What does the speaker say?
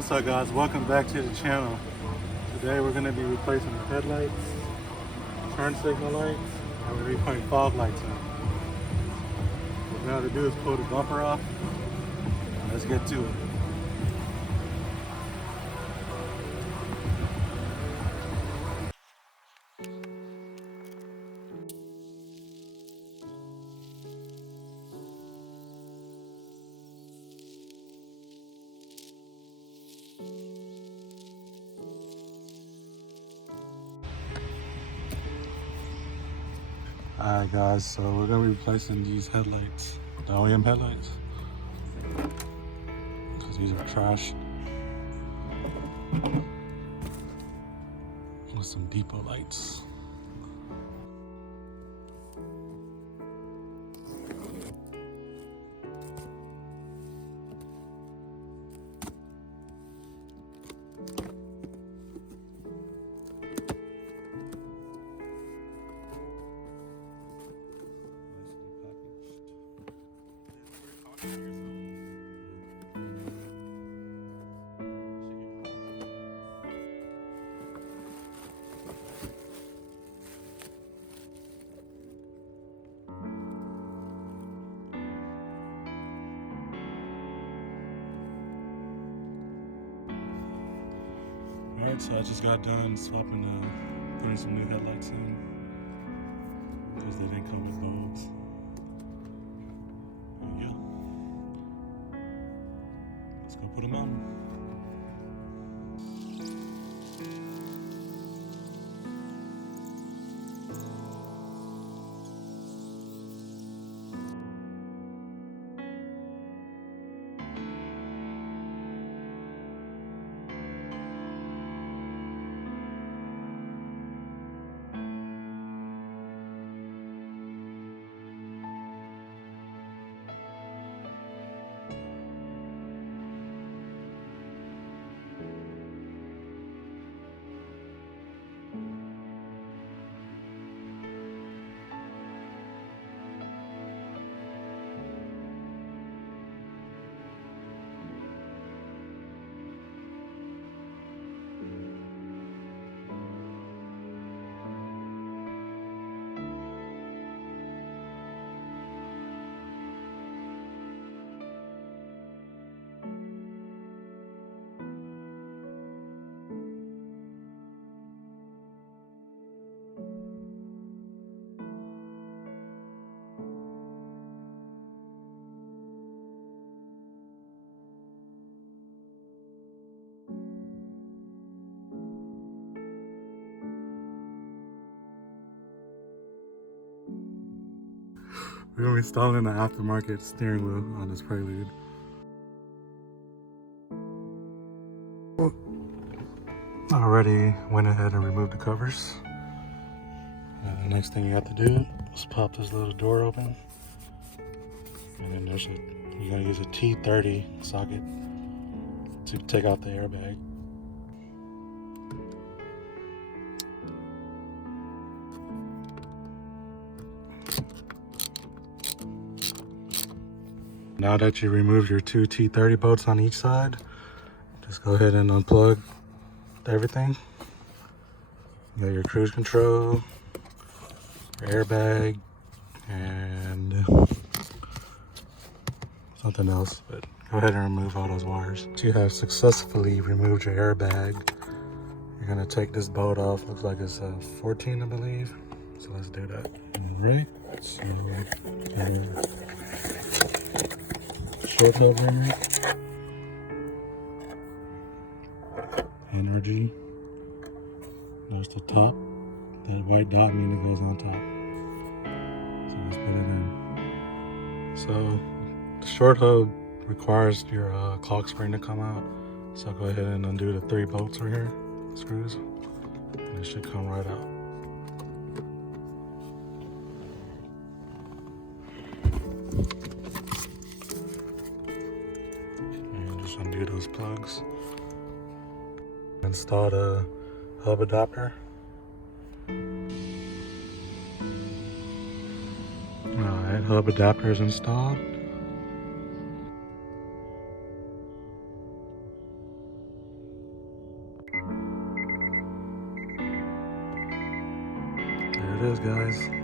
What's up, guys? Welcome back to the channel. Today we're going to be replacing the headlights, turn signal lights, and we're going to be putting fog lights in. What we have to do is pull the bumper off. Let's get to it. Alright guys, so we're going to be replacing these headlights, the OEM headlights, because these are trash, with some Depo lights. Alright, so I just got done swapping putting some new headlights in because they didn't come with bulbs. And yeah, let's go put them on. We're going to be installing the aftermarket steering wheel on this Prelude. Already went ahead and removed the covers. And the next thing you have to do is pop this little door open. And then you're going to use a T30 socket to take out the airbag. Now that you remove your two T30 bolts on each side, just go ahead and unplug everything. You got your cruise control, your airbag, and something else, but go ahead and remove all those wires. Once you have successfully removed your airbag, you're gonna take this bolt off. Looks like it's a 14, I believe. So let's do that. All right, so short hub ringer, energy. There's the top. That white dot means it goes on top. So let's put it in. So the short hub requires your clock spring to come out. So go ahead and undo the 3 bolts right here, screws, and it should come right out. And just undo those plugs. Install the hub adapter. Alright, hub adapter is installed. it is, guys.